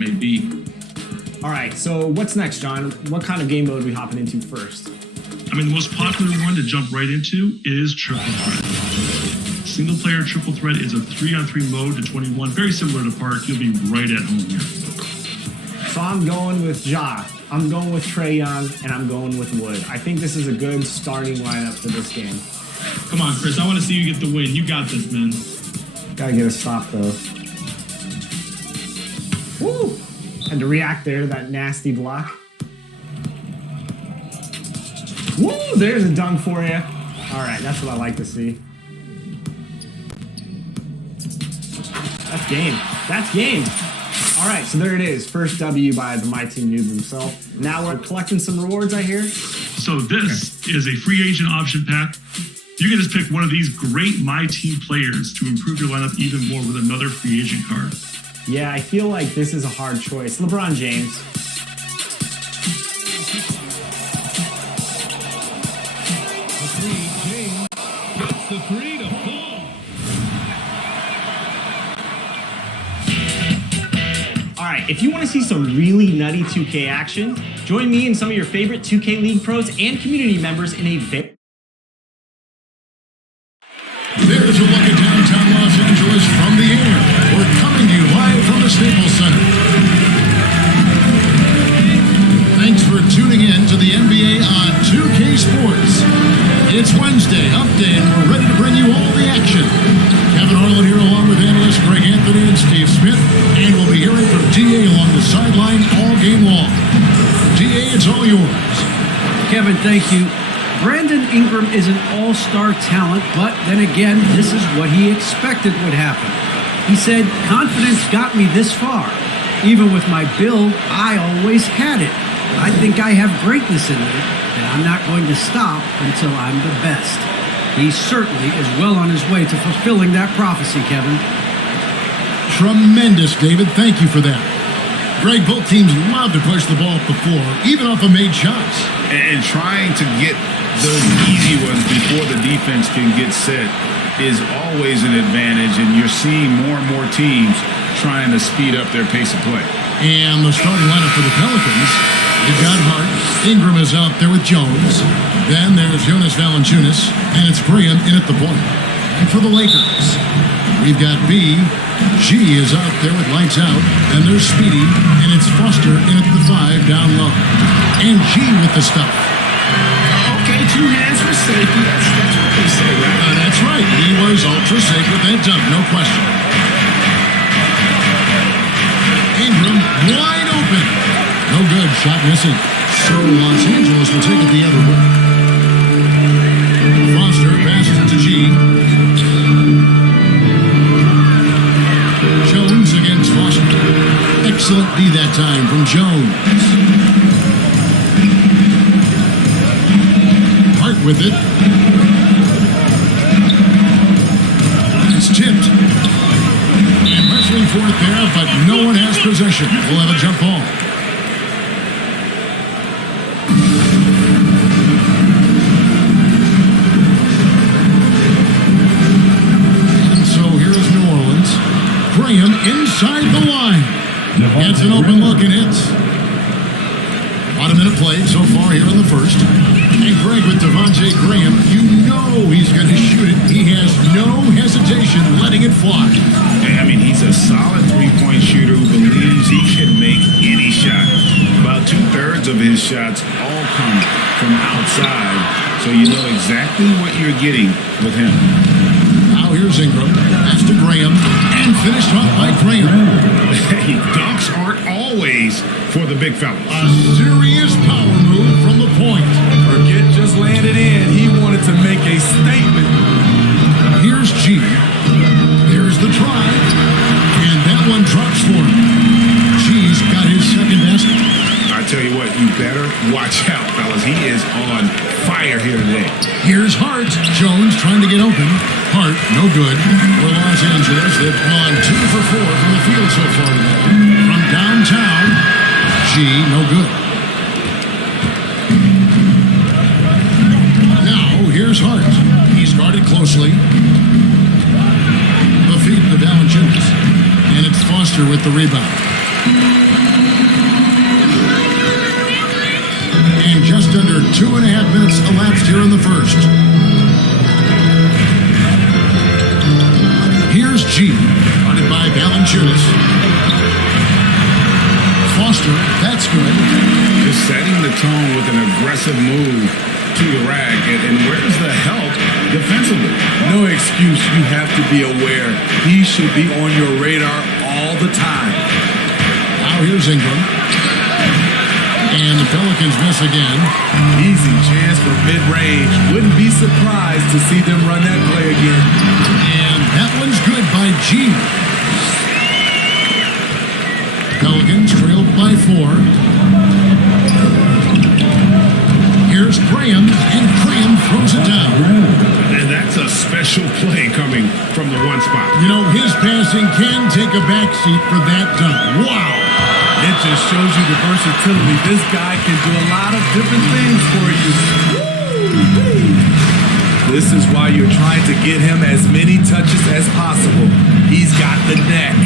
may be. All right, so what's next, John? What kind of game mode are we hopping into first? I mean, the most popular one to jump right into is Triple Threat. Single player Triple Threat is a 3-on-3 mode to 21, very similar to Park. You'll be right at home here. So I'm going with Ja, I'm going with Trae Young, and I'm going with Wood. I think this is a good starting lineup for this game. Come on, Chris, I want to see you get the win. You got this, man. Gotta get a stop, though. Woo! And to react there to that nasty block. Woo! There's a dunk for you. All right, that's what I like to see. That's game. That's game. All right, so there it is. First W by the My Team Noob himself. Now we're collecting some rewards, I hear. So this is a free agent option pack. You can just pick one of these great My Team players to improve your lineup even more with another free agent card. Yeah, I feel like this is a hard choice. LeBron James. James gets the three to fall. All right, if you want to see some really nutty 2K action, join me and some of your favorite 2K League pros and community members in a very... There's a look at downtown Los Angeles from the air. We're coming to you live from the Staples Center. Thanks for tuning in to the NBA on 2K Sports. It's Wednesday, Hump Day, and we're ready to bring you all the action. Kevin Harlan here along with analysts Greg Anthony and Steve Smith, and we'll be hearing from DA along the sideline all game long. DA, it's all yours. Kevin, thank you. Brandon Ingram is an all-star talent, but then again, this is what he expected would happen. He said, confidence got me this far. Even with my build, I always had it. I think I have greatness in me, and I'm not going to stop until I'm the best. He certainly is well on his way to fulfilling that prophecy, Kevin. Tremendous, David. Thank you for that. Greg, both teams love to push the ball up the floor, even off of made shots. And trying to get those easy ones before the defense can get set is always an advantage, and you're seeing more and more teams trying to speed up their pace of play. And the starting lineup for the Pelicans, you've got Hart, Ingram is out there with Jones, then there's Jonas Valanciunas, and it's Graham in at the point. And for the Lakers, we've got B, G is out there with lights out, and there's Speedy, and it's Foster in at the 5 down low. And G with the stuff. Okay, 2 hands for safety. That's what they say, right? That's right. He was ultra safe with that dunk, no question. Ingram wide open. No good. Shot missing. So Los Angeles will take it the other way. Foster passes it to G. Jones against Foster. Excellent D that time from Jones. Hart with it. It's tipped. And wrestling for it there, but no one has possession. We'll have a jump ball. And so here's New Orleans. Graham inside the line. Gets an open look and hits. About a minute played so far here in the first. And Greg with Devontae Graham, you know he's going to shoot it. He has no hesitation letting it fly. I mean, he's a solid three-point shooter who believes he can make any shot. About 2/3 of his shots all come from outside, so you know exactly what you're getting with him. Now here's Ingram. Pass to Graham. And finished off by Graham. Hey, dunks aren't always for the big fellas. A serious power move from the point. Burkett just landed in. He wanted to make a statement. Here's G. There's the drive. And that one drops for him. G's got his second basket. I tell you what, you better watch out, fellas. He is on fire here today. Here's Hart. Jones trying to get open. Hart, no good. For Los Angeles, they've gone 2 for 4 from the field so far today. From downtown, G, no good. Now, here's Hart. He's guarded closely. The feed to Valanciunas. And it's Foster with the rebound. Just under 2.5 minutes elapsed here in the first. Here's G, guarded by Valanciunas. Foster, that's good. Just setting the tone with an aggressive move to the rack. And where's the help defensively? No excuse. You have to be aware. He should be on your radar all the time. Now here's Ingram. And the Pelicans miss again. Easy chance for mid-range. Wouldn't be surprised to see them run that play again. And that one's good by G. Pelicans trailed by 4. Here's Graham, and Graham throws it down. And that's a special play coming from the one spot. You know, his passing can take a backseat for that dunk. Wow! It just shows you the versatility. This guy can do a lot of different things for you. This is why you're trying to get him as many touches as possible. He's got the neck.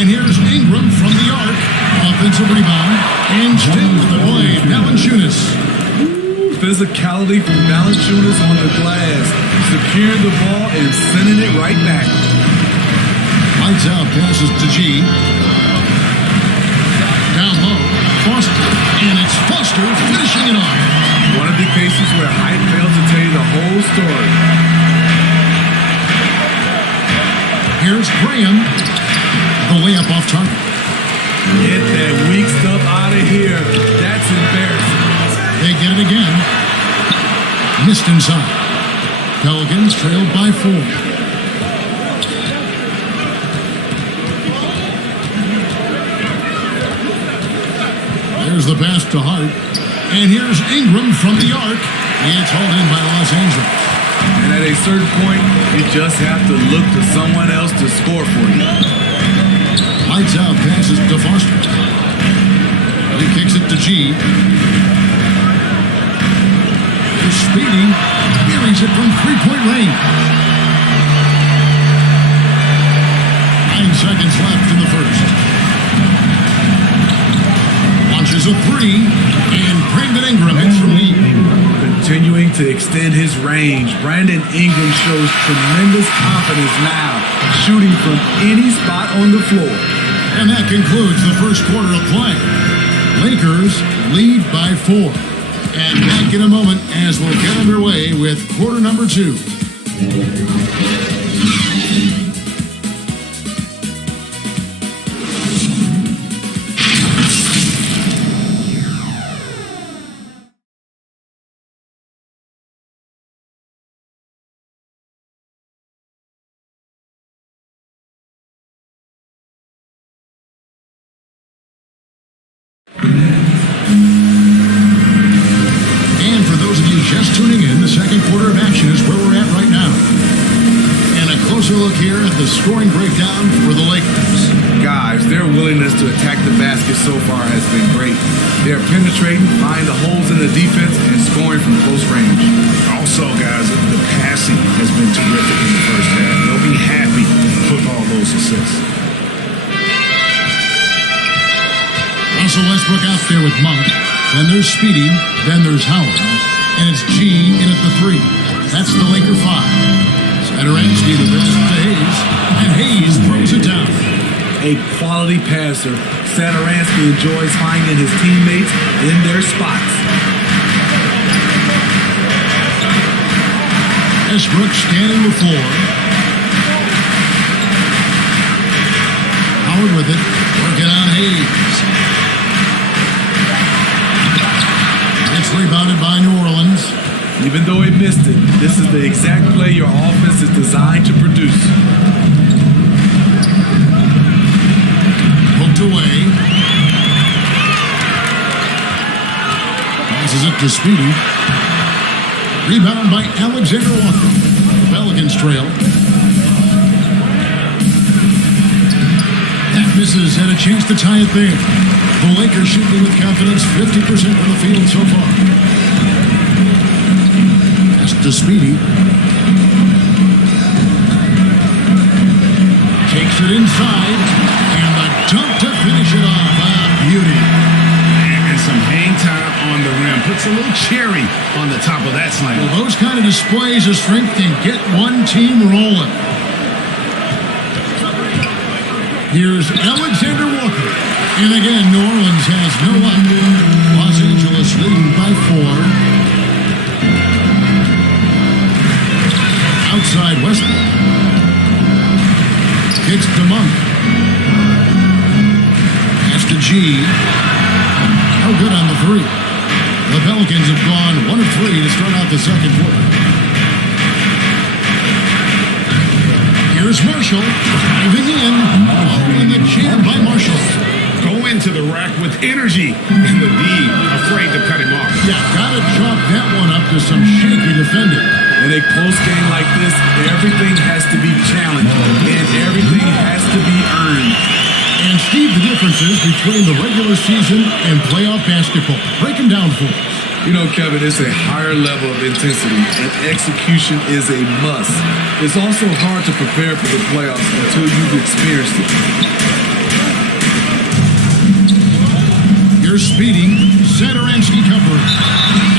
And here's Ingram from the arc. Offensive rebound. And still with the play, Valanciunas. Physicality from Valanciunas on the glass. Securing the ball and sending it right back. Lights out, passes to G. Down low, Foster. And it's Foster finishing it off. One of the cases where height fails to tell you the whole story. Here's Graham. The layup off target. Get that weak stuff out of here. That's embarrassing. They get it again. Missed inside. Pelicans trailed by 4. There's the pass to Hart. And here's Ingram from the arc. It's hauled in by Los Angeles. And at a certain point, you just have to look to someone else to score for you. Lights out, passes to Foster. He kicks it to G. Here's Speedy. Buries it from three-point range. 9 seconds left in the first. Launches a 3, and Brandon Ingram hits from deep. Continuing to extend his range, Brandon Ingram shows tremendous confidence now, shooting from any spot on the floor. And that concludes the first quarter of play. Lakers lead by 4. And back in a moment as we'll get underway with quarter number 2. And for those of you just tuning in, the second quarter of action is where we're at right now. And a closer look here at the scoring breakdown for the Lakers. Guys, their willingness to attack the basket so far has been great. They're penetrating, finding the holes in the defense, and scoring from close range. Also, guys, the passing has been terrific in the first half. They'll be happy with all those assists. Russell Westbrook out there with Monk. Then there's Speedy. Then there's Howard. And it's G in at the 3. That's the Laker 5. Satoransky the pitch to Hayes. And Hayes throws it down. A quality passer, Satoransky enjoys finding his teammates in their spots. Westbrook scanning the floor. Howard with it. Working on Hayes. It's rebounded by New Orleans. Even though he missed it, this is the exact play your offense is designed to produce. Poked away. Passes it to Speedy. Rebound by Alexander Walker. Pelicans trail. That misses and a chance to tie it there. The Lakers shooting with confidence, 50% from the field so far. Pass to Speedy. Takes it inside, and the dunk to finish it off. Ah, beauty. And puts a little cherry on the top of that slam. Well, those kind of displays of strength can get one team rolling. Here's Alexander Walker. And again, New Orleans has no luck. Los Angeles leading by 4. Outside Westbrook. Kicks to Monk. Pass to G. No good on the 3. The Pelicans have gone 1 of 3 to start out the second quarter. Here's Marshall driving in. Oh, and the jam by Marshall. Go into the rack with energy, and the D afraid to cut him off. Yeah, gotta chalk that one up to some shaky defending. In a close game like this, everything has to be challenged and everything has to be earned. And Steve, the differences between the regular season and playoff basketball. Break them down for us. You know, Kevin, it's a higher level of intensity and execution is a must. It's also hard to prepare for the playoffs until you've experienced it. Here's Speedy, Satoransky covering.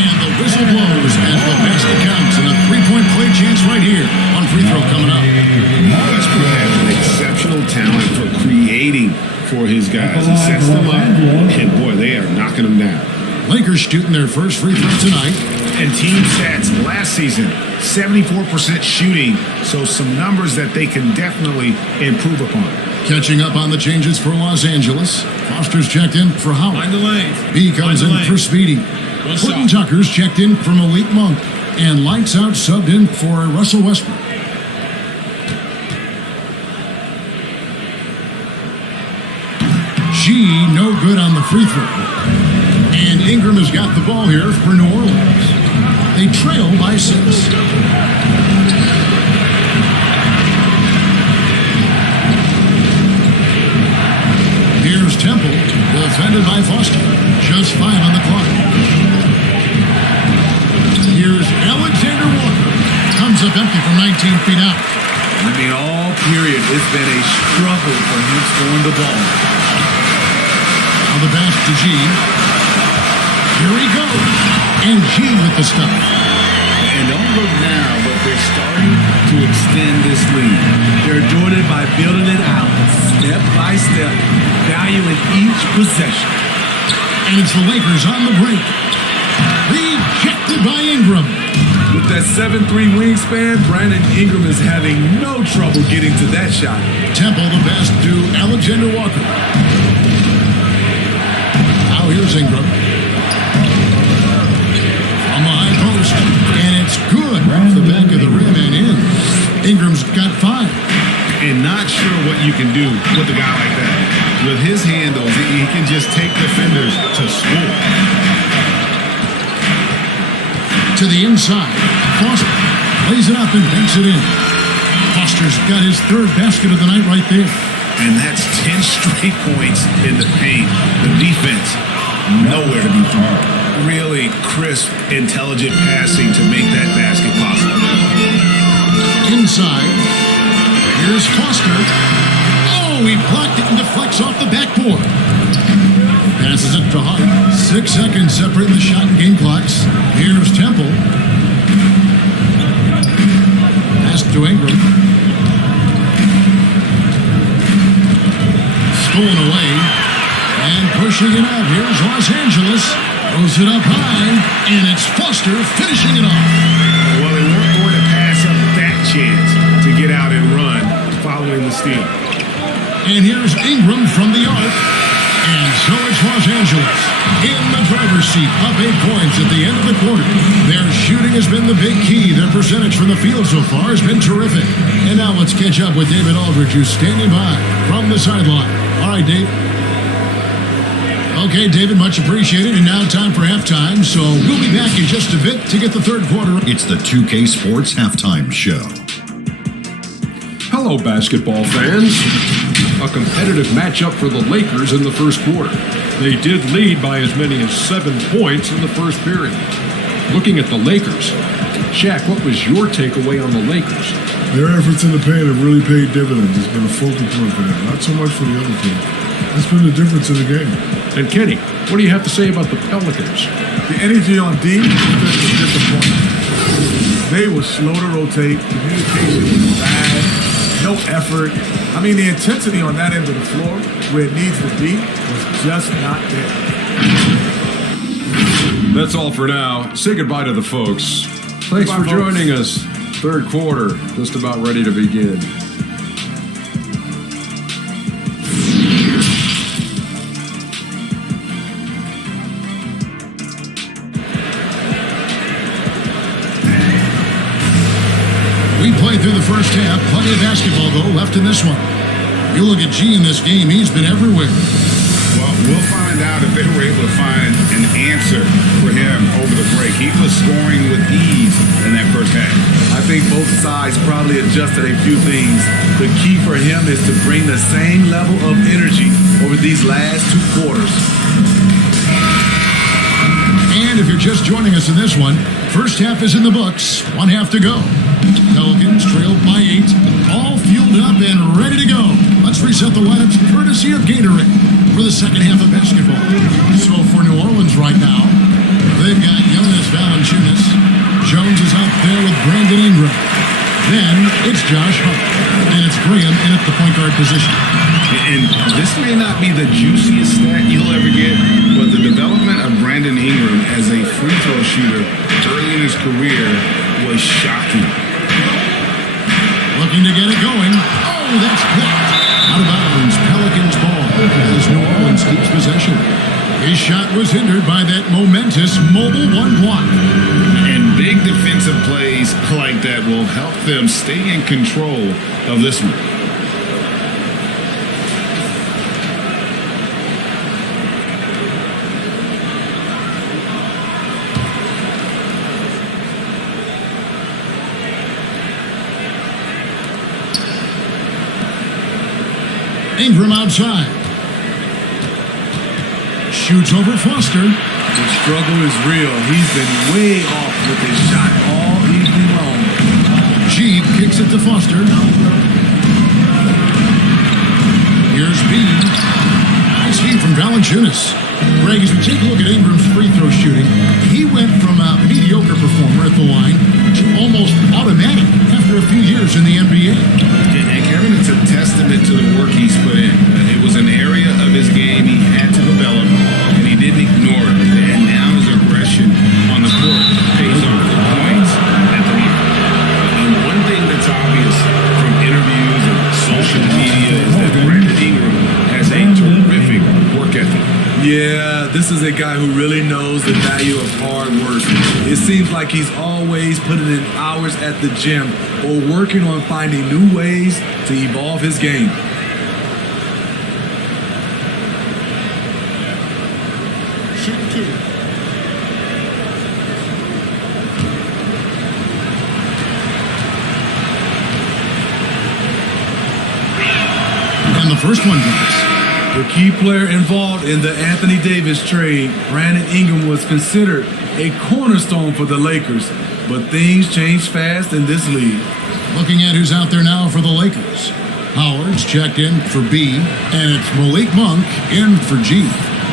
And the whistle blows as the basket counts and a three-point play chance right here on free throw coming up. Westbrook has an exceptional talent for creating for his guys. He sets them up, and boy, they are knocking them down. Lakers shooting their first free throw tonight. And team stats last season, 74% shooting, so some numbers that they can definitely improve upon. Catching up on the changes for Los Angeles. Foster's checked in for Howard. Find the lane. B comes in Find the for lane. Speedy. One Horton shot. Tucker's checked in for Malik Monk. And Lights Out subbed in for Russell Westbrook. G, no good on the free throw. And Ingram has got the ball here for New Orleans. They trail by 6. Here's Temple, defended by Foster. Just 5 on the clock. Here's Alexander Walker. Comes up empty from 19 feet out. I mean, all period, it's been a struggle for him scoring the ball. Now the pass to G. Here he goes. And G with the stop. And don't look now, but they're starting to extend this lead. They're doing it by building it out, step by step, valuing each possession. And it's the Lakers on the break. Rejected by Ingram. With that 7'3" wingspan, Brandon Ingram is having no trouble getting to that shot. Temple the pass to Alexander Walker. Now here's Ingram. On the high post. And it's good off the back of the rim and in. Ingram's got 5. And not sure what you can do with a guy like that. With his handles, he can just take defenders to score. To the inside. Foster lays it up and banks it in. Foster's got his 3rd basket of the night right there. And that's 10 straight points in the paint. The defense, nowhere to be found. Really crisp, intelligent passing to make that basket possible. Inside. Here's Foster. Oh, he blocked it and deflects off the backboard. Passes it to Hart. 6 seconds separating the shot and game clocks. Here's Temple. Pass to Ingram. Stolen away. And pushing it up. Here's Los Angeles. Throws it up high. And it's Foster finishing it off. Well, they weren't going to pass up that chance to get out and run following the steal. And here's Ingram from the arc. And so it's Los Angeles in the driver's seat, up 8 points at the end of the quarter. Their shooting has been the big key. Their percentage from the field so far has been terrific. And now let's catch up with David Aldridge, who's standing by from the sideline. All right, Dave. Okay, David, much appreciated. And now time for halftime. So we'll be back in just a bit to get the third quarter. It's the 2K Sports Halftime Show. Hello, basketball fans. A competitive matchup for the Lakers in the first quarter. They did lead by as many as 7 points in the first period. Looking at the Lakers, Shaq, what was your takeaway on the Lakers? Their efforts in the paint have really paid dividends. It's been a focal point for them, not so much for the other team. That's been the difference in the game. And Kenny, what do you have to say about the Pelicans? The energy on D was disappointing. They were slow to rotate. Communication was bad. No effort. I mean, the intensity on that end of the floor, where it needs to be, was just not there. That's all for now. Say goodbye to the folks. Thanks Goodbye, for folks. joining us. Third quarter, just about ready to begin. We played through the first half. Plenty of basketball, though, left in this one. You look at G in this game, he's been everywhere. Well, we'll find out if they were able to find an answer for him over the break. He was scoring with ease in that first half. I think both sides probably adjusted a few things. The key for him is to bring the same level of energy over these last 2 quarters. And if you're just joining us in this one, first half is in the books. 1 half to go. Pelicans trailed by 8, all fueled up and ready to go. Let's reset the lineups courtesy of Gatorade for the second half of basketball. So for New Orleans right now, they've got Jonas Valanciunas. Jones is out there with Brandon Ingram. Then it's Josh Hart, and it's Graham in at the point guard position. And this may not be the juiciest stat you'll ever get, but the development of Brandon Ingram as a free throw shooter early in his career was shocking. Looking to get it going. Oh, that's blocked. Out of bounds. Pelicans ball as New Orleans keeps possession. His shot was hindered by that momentous mobile 1 block. And big defensive plays like that will help them stay in control of this one. Ingram outside. Shoots over Foster. The struggle is real. He's been way off with his shot all evening long. G kicks it to Foster. Here's B. Nice feed from Valanciunas. Greg, as we take a look at Ingram's free throw shooting, he went from a mediocre performer at the line to almost automatic after a few years in the NBA. And Kevin, it's a testament to the work he's put in. It was an area of his game he had to develop, and he didn't ignore it. And now his aggression on the court pays off the points at the line. And one thing that's obvious from interviews and social media is that Brandon Ingram has a terrific work ethic. Yeah, this is a guy who really knows the value of hard work. It seems like he's always putting in hours at the gym or working on finding new ways to evolve his game. Shoot 2. And the first one drops. The key player involved in the Anthony Davis trade, Brandon Ingram, was considered a cornerstone for the Lakers, but things changed fast in this league. Looking at who's out there now for the Lakers. Howard's checked in for B, and it's Malik Monk in for G.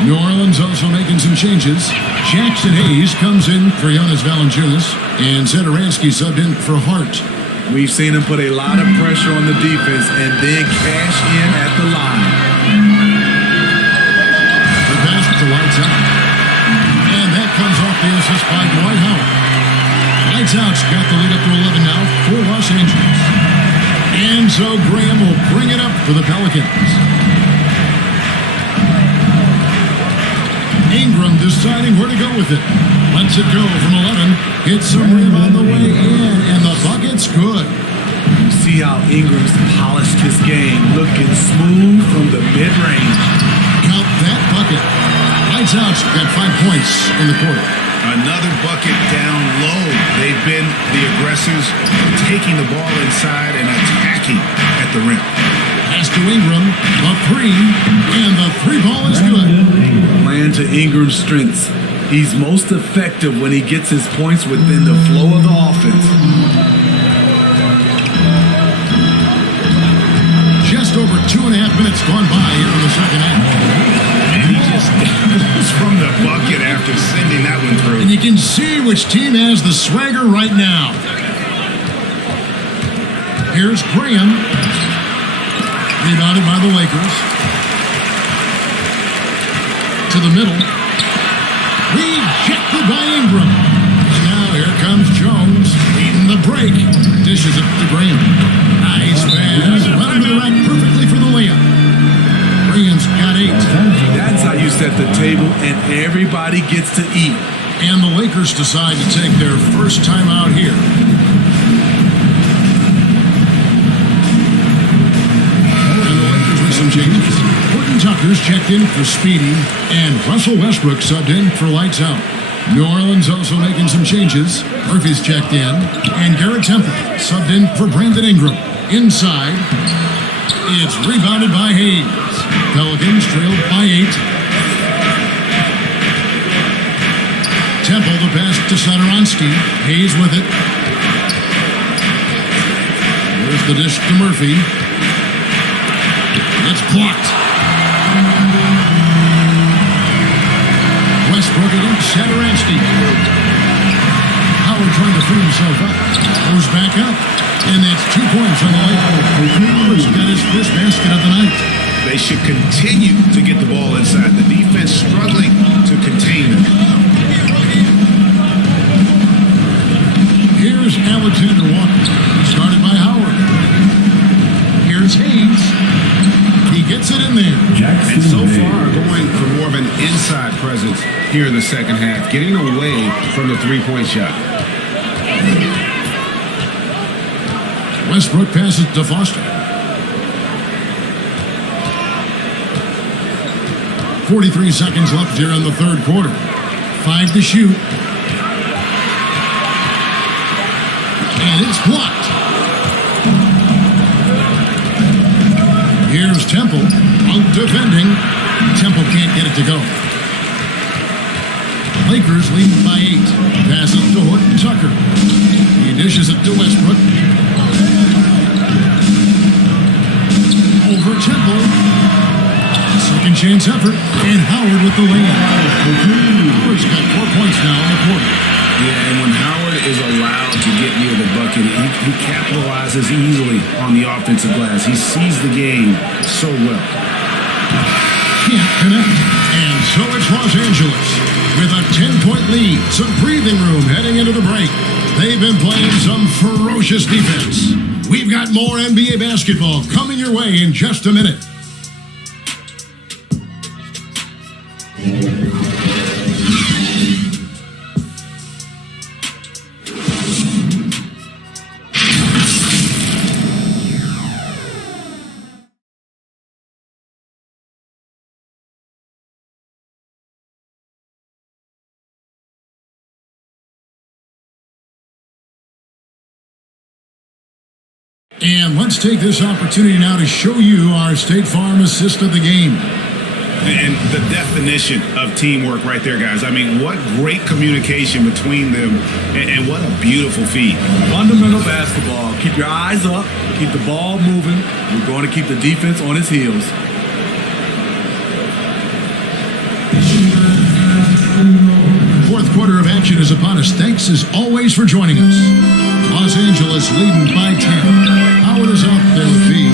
New Orleans also making some changes. Jackson Hayes comes in for Jonas Valanciunas, and Zedaransky subbed in for Hart. We've seen him put a lot of pressure on the defense and then cash in at the line. The pass to Lights Out. And that comes off the assist by Dwight Howard. Lights Out's got the lead up to 11 now for Los Angeles. And so Graham will bring it up for the Pelicans. Ingram deciding where to go with it. Lets it go from 11. Hits some rim on the way in, and the bucket's good. You see how Ingram's polished his game, looking smooth from the mid-range. Count that bucket. Lights Out's got 5 points in the quarter. Another bucket down low. They've been the aggressors, taking the ball inside and attacking at the rim. Pass to Ingram, the 3, and the 3 ball is good. Playing to Ingram's strengths. He's most effective when he gets his points within the flow of the offense. Just over 2.5 minutes gone by here in the second half. And he just goes from from the bucket after sending that one through. And you can see which team has the swagger right now. Here's Graham. Rebounded by the Lakers. To the middle. Rejected by Ingram. And now here comes Jones leading the break. Dishes it to Graham. Nice pass. Right under the rack perfectly for the layup. Graham's got 8. That's how you set the table and everybody gets to eat. And the Lakers decide to take their first time out here. And the Lakers with some changes. Horton Tucker's checked in for Speedy, and Russell Westbrook subbed in for Lights Out. New Orleans also making some changes. Murphy's checked in, and Garrett Temple subbed in for Brandon Ingram. Inside, it's rebounded by Hayes. Pelicans trailed by 8. Temple the pass to Satoransky. Hayes with it. There's the dish to Murphy. It's blocked. Westbrook against Satoransky. Howard trying to free himself up. Goes back up. And that's 2 points on the Lakers. Howard's got his first basket of the night. They should continue to get the ball inside. The defense struggling to contain them. Here's Alexander Walker. Started by Howard. Here's Hayes. He gets it in there. And so far, going for more of an inside presence here in the second half, getting away from the three-point shot. Westbrook passes to Foster. 43 seconds left here in the third quarter. 5 to shoot. And it's blocked. Here's Temple out defending. Temple can't get it to go. Lakers lead by 8. Passes to Horton Tucker. He dishes it to Westbrook. Over Temple. Second chance effort. And Howard with the layup. Howard's got 4 points now in the quarter. Yeah, and when Howard is allowed to get near the bucket, he capitalizes easily on the offensive glass. He sees the game so well. Can't connect. And so it's Los Angeles with a 10-point lead. Some breathing room heading into the break. They've been playing some ferocious defense. We've got more NBA basketball coming your way in just a minute. And let's take this opportunity now to show you our State Farm assist of the game. And the definition of teamwork right there, guys. I mean, what great communication between them, and what a beautiful feat. Fundamental basketball. Keep your eyes up. Keep the ball moving. We're going to keep the defense on its heels. Fourth quarter of action is upon us. Thanks as always for joining us. Los Angeles leading by 10. Howard is out there with B.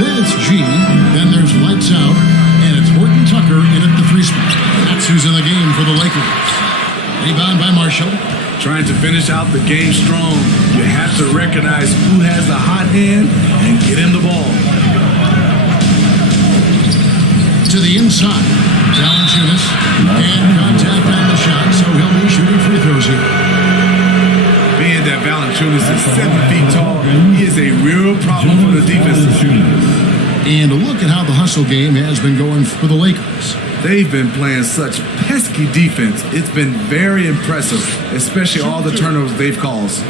Then it's G. Then there's Lights Out. And it's Horton Tucker in at the 3 spot. That's who's in the game for the Lakers. Rebound by Marshall. Trying to finish out the game strong. You have to recognize who has the hot hand and get him the ball. To the inside. Valanciunas. And contact on the shot, so he'll be shooting free throws here. Being that Valanciunas is 7 feet tall, he is a real problem for the defense. And a look at how the hustle game has been going for the Lakers. They've been playing such pesky defense. It's been very impressive, especially all the turnovers they've caused.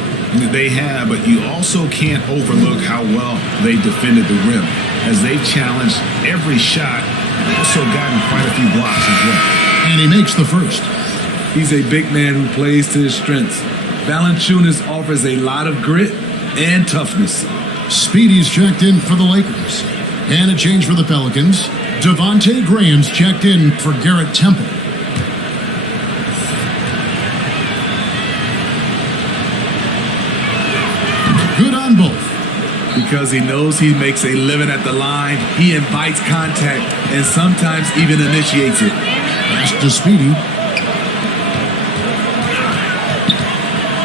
They have, but you also can't overlook how well they defended the rim, as they've challenged every shot, also gotten quite a few blocks as well. And he makes the first. He's a big man who plays to his strengths. Valanciunas offers a lot of grit and toughness. Speedy's checked in for the Lakers. And a change for the Pelicans. Devontae Graham's checked in for Garrett Temple. because he knows he makes a living at the line. He invites contact and sometimes even initiates it. Pass to Speedy.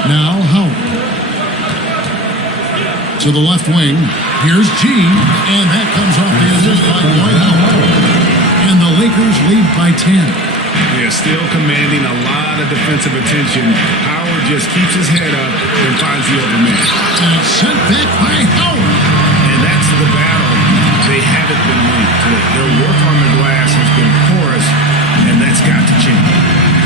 Now Howard. To the left wing. Here's G. And that comes off the assist by Dwight Howard. And the Lakers lead by 10. They're still commanding a lot of defensive attention. Howard just keeps his head up and finds the open man. And it's sent back by Howard. And that's the battle they haven't been winning. Their work on the glass has been porous, and that's got to change.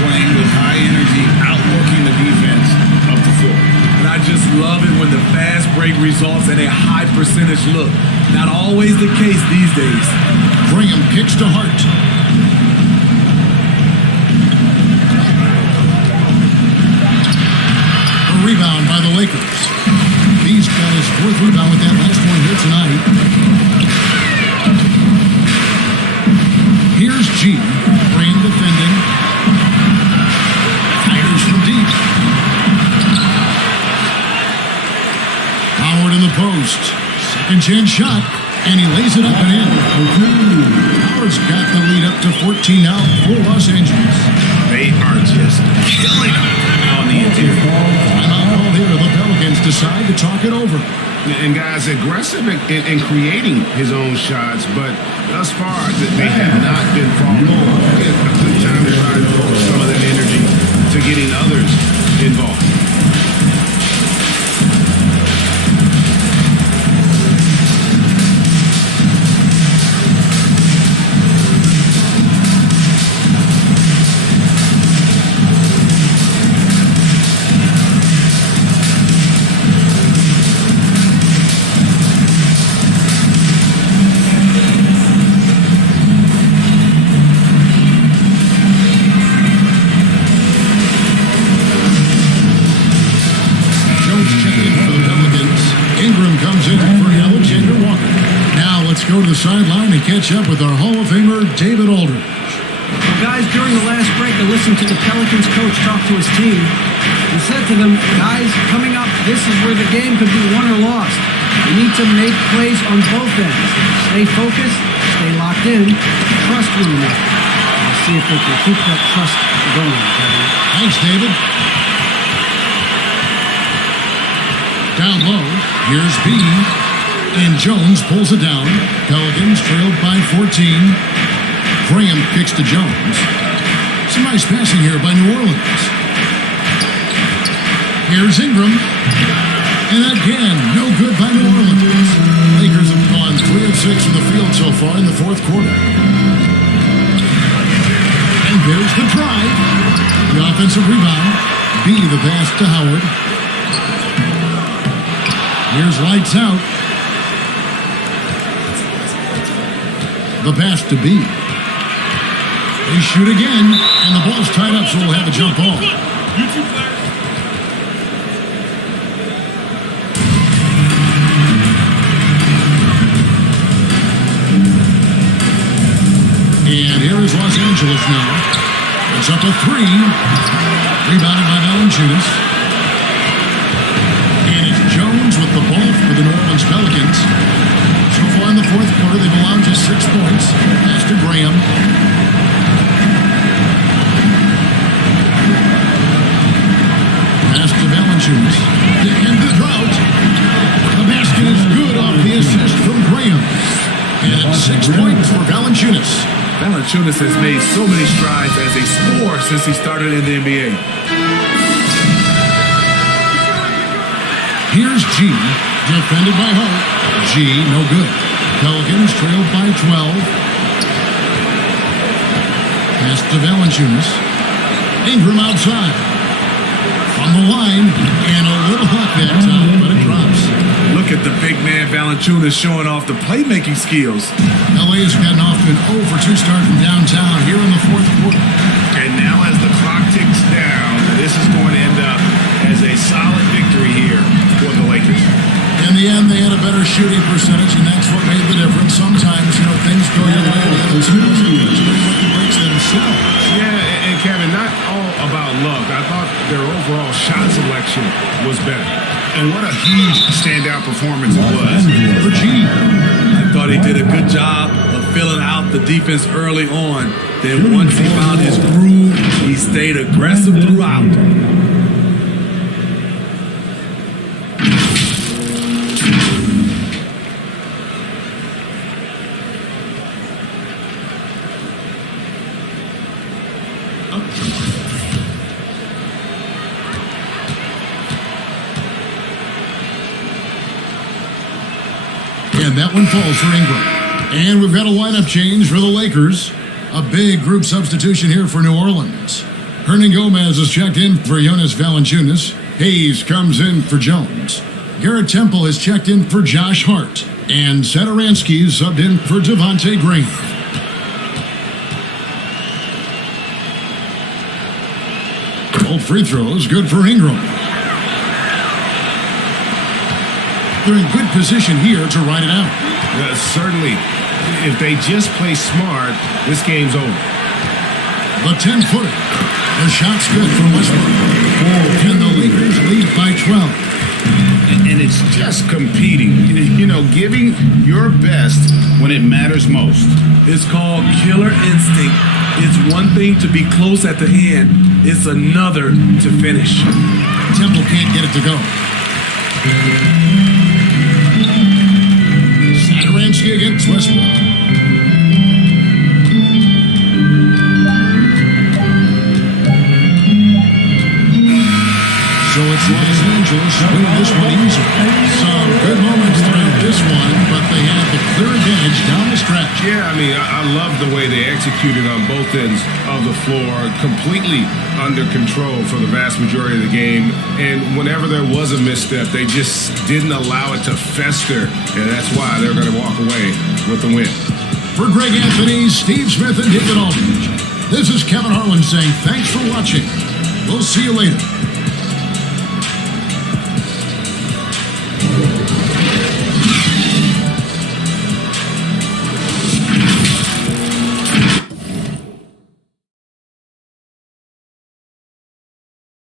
Playing with high energy, outworking the defense up the floor. And I just love it when the fast break results in a high percentage look. Not always the case these days. Graham kicks to Hart. A rebound by the Lakers. These guys fourth rebound with that last one here tonight. Here's G. Graham defending. Fires from deep. Howard in the post. Second chance shot. And he lays it up and in. Howard's got the lead up to 14 now for Los Angeles. They are just killing it on the interior. Timeout called here. The Pelicans decide to talk it over. And guys, aggressive in creating his own shots, but thus far they have not been falling on. A good time to try to focus some of that energy to getting others involved. Go to the sideline and catch up with our Hall of Famer, David Aldridge. Well, guys, during the last break, I listened to the Pelicans coach talk to his team. He said to them, guys, coming up, this is where the game could be won or lost. You need to make plays on both ends. Stay focused, stay locked in, trust one another. Let's see if they can keep that trust going, Kevin. Thanks, David. Down low, here's B. And Jones pulls it down. Pelicans trailed by 14. Graham kicks to Jones. Some nice passing here by New Orleans. Here's Ingram. And again, no good by New Orleans. Lakers have gone 3 of 6 from the field so far in the fourth quarter. And there's the drive. The offensive rebound. B, the pass to Howard. Here's lights out. The pass to B. They shoot again, and the ball's tied up, so we'll have a jump ball. And here is Los Angeles now. It's up to 3. Rebounded by Valanciunas. And it's Jones with the ball for the New Orleans Pelicans. So far in the fourth quarter, they've allowed just 6 points. Pass to Graham. Pass to Valanciunas. To end the drought. The basket is good off the assist from Graham. And it's 6 points for Valanciunas. Valanciunas has made so many strides as a scorer since he started in the NBA. Here's G. Defended by Hart. G, no good. Pelicans trailed by 12. Pass to Valanciunas. Ingram outside. On the line. And a little hot that time, but it drops. Look at the big man Valanciunas showing off the playmaking skills. LA has gotten off to an 0 for 2 start from downtown here in the fourth quarter. And now as the clock ticks down, this is going to end up as a solid victory here for the Lakers. In the end, they had a better shooting percentage, and that's what made the difference. Sometimes, things go your way, the other team breaks themselves. Yeah, and Kevin, not all about luck. I thought their overall shot selection was better. And what a huge standout performance it was. For G. I thought he did a good job of filling out the defense early on. Then once he found his groove, he stayed aggressive throughout. And that one falls for Ingram. And we've got a lineup change for the Lakers. A big group substitution here for New Orleans. Hernan Gomez is checked in for Jonas Valanciunas. Hayes comes in for Jones. Garrett Temple is checked in for Josh Hart. And Satoransky is subbed in for Devontae Green. Both free throws good for Ingram. They're in good position here to ride it out. Certainly, if they just play smart, this game's over. The 10-footer. The shot's good from Westbrook. And the Lakers lead by 12. And it's just competing, giving your best when it matters most. It's called killer instinct. It's one thing to be close at the end. It's another to finish. Temple can't get it to go. Satoransky against Westbrook. So it's Los Angeles winning this one easy. Some good moments throughout this one, but they had the clear advantage down the stretch. Yeah, I love the way they executed on both ends of the floor, completely under control for the vast majority of the game. And whenever there was a misstep, they just didn't allow it to fester. And that's why they're going to walk away with the win. For Greg Anthony, Steve Smith, and David Aldridge, this is Kevin Harlan saying thanks for watching. We'll see you later.